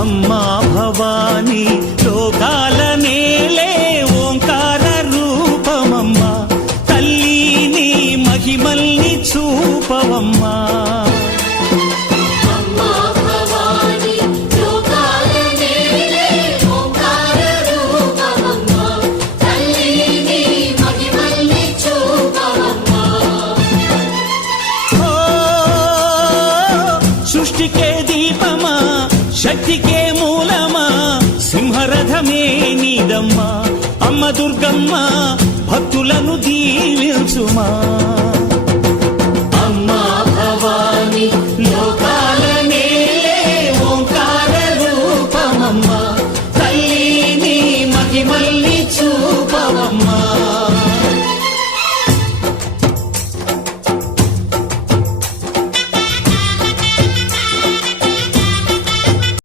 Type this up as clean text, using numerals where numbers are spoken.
అమ్మా భవానీ లోకాల నేలే ఓంకార రూపమమ్మా తల్లి నీ మహిమల్ని చూపవమ్మా సృష్టికే దీపమా శక్తికే మూలమా సింహరథమే నీదమ్మా అమ్మ దుర్గమ్మ భక్తులను దీవించుమా